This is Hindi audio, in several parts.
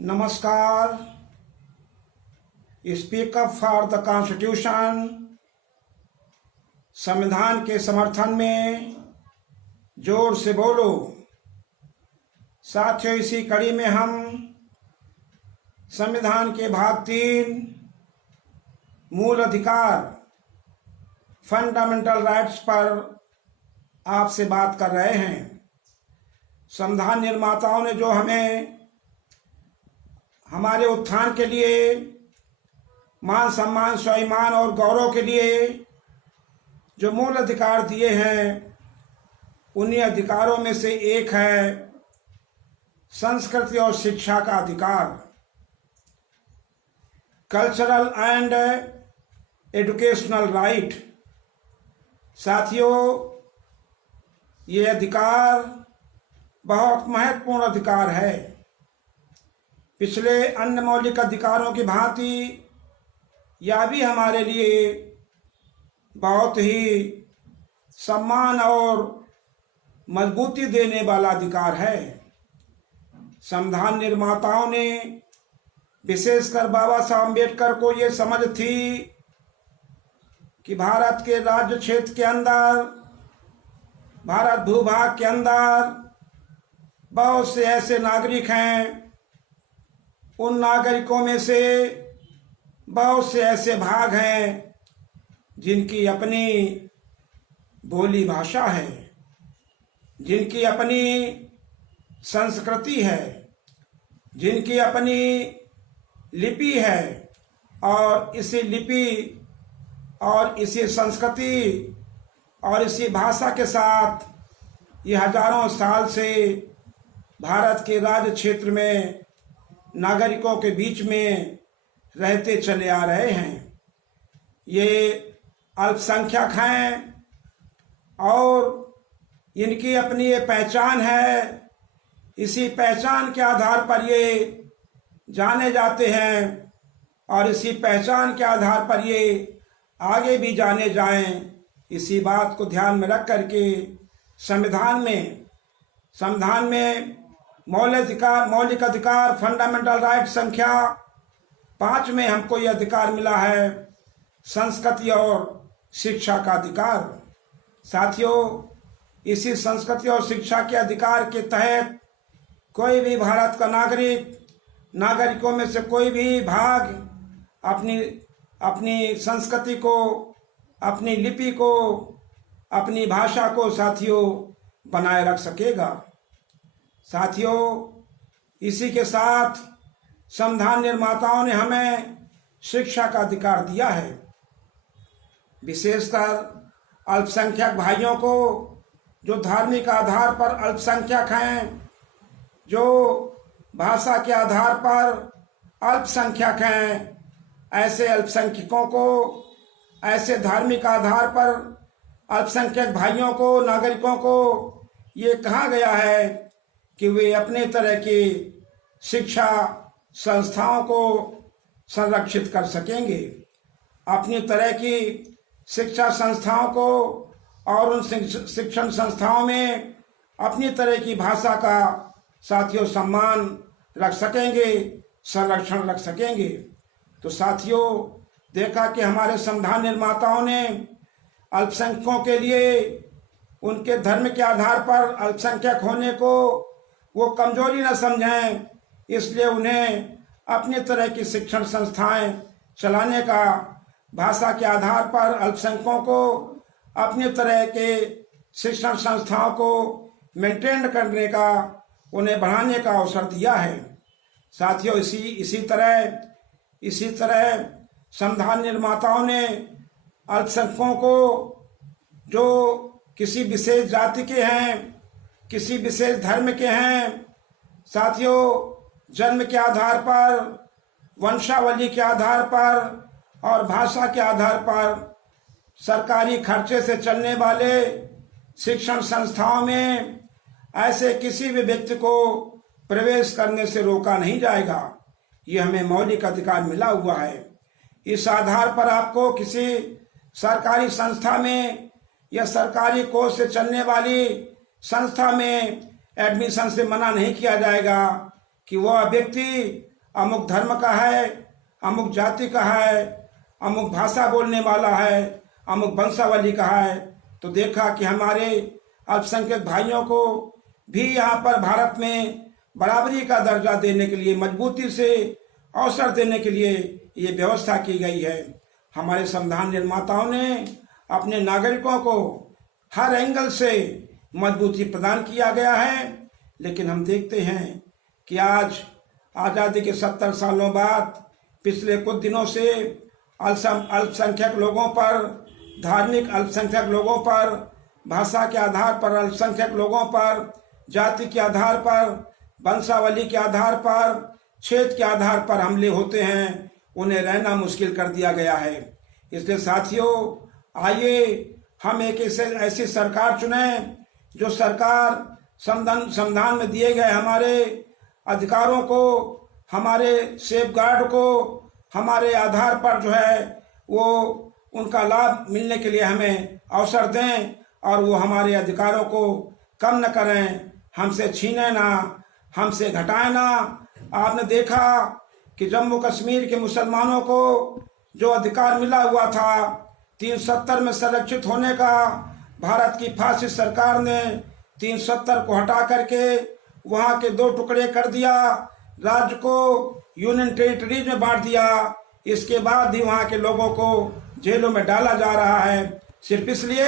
नमस्कार। Speak up for the constitution, संविधान के समर्थन में जोर से बोलो। साथियों, इसी कड़ी में हम संविधान के भाग 3 मूल अधिकार फंडामेंटल राइट्स पर आपसे बात कर रहे हैं। संविधान निर्माताओं ने जो हमें हमारे उत्थान के लिए, मान सम्मान, स्वाभिमान और गौरव के लिए जो मूल अधिकार दिए हैं, उन्हीं अधिकारों में से एक है संस्कृति और शिक्षा का अधिकार। Cultural and educational right. साथियों, ये अधिकार बहुत महत्वपूर्ण अधिकार है। पिछले अन्य मौलिक अधिकारों की भांति यह भी हमारे लिए बहुत ही सम्मान और मजबूती देने वाला अधिकार है। संविधान निर्माताओं ने, विशेषकर बाबा साहब अम्बेडकर को ये समझ थी कि भारत के राज्य क्षेत्र के अंदर, भारत भूभाग के अंदर बहुत से ऐसे नागरिक हैं, उन नागरिकों में से बहुत से ऐसे भाग हैं जिनकी अपनी बोली भाषा है, जिनकी अपनी संस्कृति है, जिनकी अपनी लिपि है, और इसी लिपि और इसी संस्कृति और इसी भाषा के साथ ये हजारों साल से भारत के राज्य क्षेत्र में नागरिकों के बीच में रहते चले आ रहे हैं। ये अल्पसंख्यक हैं और इनकी अपनी ये पहचान है। इसी पहचान के आधार पर ये जाने जाते हैं और इसी पहचान के आधार पर ये आगे भी जाने जाएं। इसी बात को ध्यान में रख करके संविधान में मौलिक अधिकार फंडामेंटल राइट संख्या 5 में हमको ये अधिकार मिला है, संस्कृति और शिक्षा का अधिकार। साथियों, इसी संस्कृति और शिक्षा के अधिकार के तहत कोई भी भारत का नागरिकों में से कोई भी भाग अपनी संस्कृति को, अपनी लिपि को, अपनी भाषा को साथियों बनाए रख सकेगा। साथियों, इसी के साथ संविधान निर्माताओं ने हमें शिक्षा का अधिकार दिया है। विशेषकर अल्पसंख्यक भाइयों को, जो धार्मिक आधार पर अल्पसंख्यक हैं, जो भाषा के आधार पर अल्पसंख्यक हैं, ऐसे अल्पसंख्यकों को, ऐसे धार्मिक आधार पर अल्पसंख्यक भाइयों को, नागरिकों को ये कहा गया है कि वे अपने तरह की शिक्षा संस्थाओं को संरक्षित कर सकेंगे। अपनी तरह की शिक्षा संस्थाओं को और उन शिक्षण संस्थाओं में अपनी तरह की भाषा का साथियों सम्मान रख सकेंगे, संरक्षण रख सकेंगे। तो साथियों, देखा कि हमारे संविधान निर्माताओं ने अल्पसंख्यकों के लिए उनके धर्म के आधार पर अल्पसंख्यक होने को वो कमजोरी न समझें, इसलिए उन्हें अपनी तरह की शिक्षण संस्थाएं चलाने का, भाषा के आधार पर अल्पसंख्यकों को अपनी तरह के शिक्षण संस्थाओं को मेंटेन करने का, उन्हें बढ़ाने का अवसर दिया है। साथियों, इसी तरह संविधान निर्माताओं ने अल्पसंख्यकों को, जो किसी विशेष जाति के हैं, किसी विशेष धर्म के हैं, साथियों जन्म के आधार पर, वंशावली के आधार पर और भाषा के आधार पर सरकारी खर्चे से चलने वाले शिक्षण संस्थाओं में ऐसे किसी भी व्यक्ति को प्रवेश करने से रोका नहीं जाएगा। ये हमें मौलिक अधिकार मिला हुआ है। इस आधार पर आपको किसी सरकारी संस्था में या सरकारी कोष से चलने वाली संस्था में एडमिशन से मना नहीं किया जाएगा कि वह व्यक्ति अमुक धर्म का है, अमुक जाति का है, अमुक भाषा बोलने वाला है, अमुक वंशावली का है, तो देखा कि हमारे अल्पसंख्यक भाइयों को भी यहाँ पर भारत में बराबरी का दर्जा देने के लिए, मजबूती से अवसर देने के लिए ये व्यवस्था की गई है। हमारे संविधान निर्माताओं ने अपने नागरिकों को हर एंगल से मजबूती प्रदान किया गया है। लेकिन हम देखते हैं कि आज आज़ादी के 70 सालों बाद पिछले कुछ दिनों से अल्पसंख्यक लोगों पर, धार्मिक अल्पसंख्यक लोगों पर, भाषा के आधार पर अल्पसंख्यक लोगों पर, जाति के आधार पर, वंशावली के आधार पर, क्षेत्र के आधार पर हमले होते हैं। उन्हें रहना मुश्किल कर दिया गया है। इसलिए साथियों, आइए हम एक ऐसी सरकार चुनें जो सरकार संविधान में दिए गए हमारे अधिकारों को, हमारे सेफगार्ड को, हमारे आधार पर जो है वो उनका लाभ मिलने के लिए हमें अवसर दें और वो हमारे अधिकारों को कम न करें, हमसे छीने ना, हमसे घटाए ना। आपने देखा कि जम्मू कश्मीर के मुसलमानों को जो अधिकार मिला हुआ था 370 में संरक्षित होने का, भारत की फासिस्ट सरकार ने 370 को हटा करके वहां के 2 टुकड़े कर दिया, राज्य को यूनियन टेरिटरीज में बांट दिया। इसके बाद भी वहां के लोगों को जेलों में डाला जा रहा है, सिर्फ इसलिए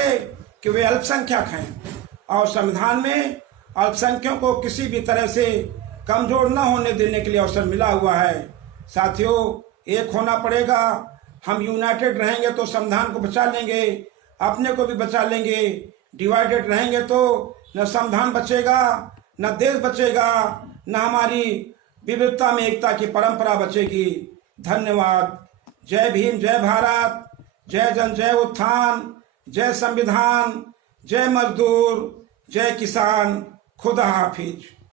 कि वे अल्पसंख्यक हैं। और संविधान में अल्पसंख्यकों को किसी भी तरह से कमजोर न होने देने के लिए अवसर मिला हुआ है। साथियों, एक होना पड़ेगा। हम यूनाइटेड रहेंगे तो संविधान को बचा लेंगे, अपने को भी बचा लेंगे। डिवाइडेड रहेंगे तो न संविधान बचेगा, न देश बचेगा, न हमारी विविधता में एकता की परंपरा बचेगी। धन्यवाद। जय भीम, जय भारत, जय जन, जय उत्थान, जय संविधान, जय मजदूर, जय किसान। खुदा हाफिज।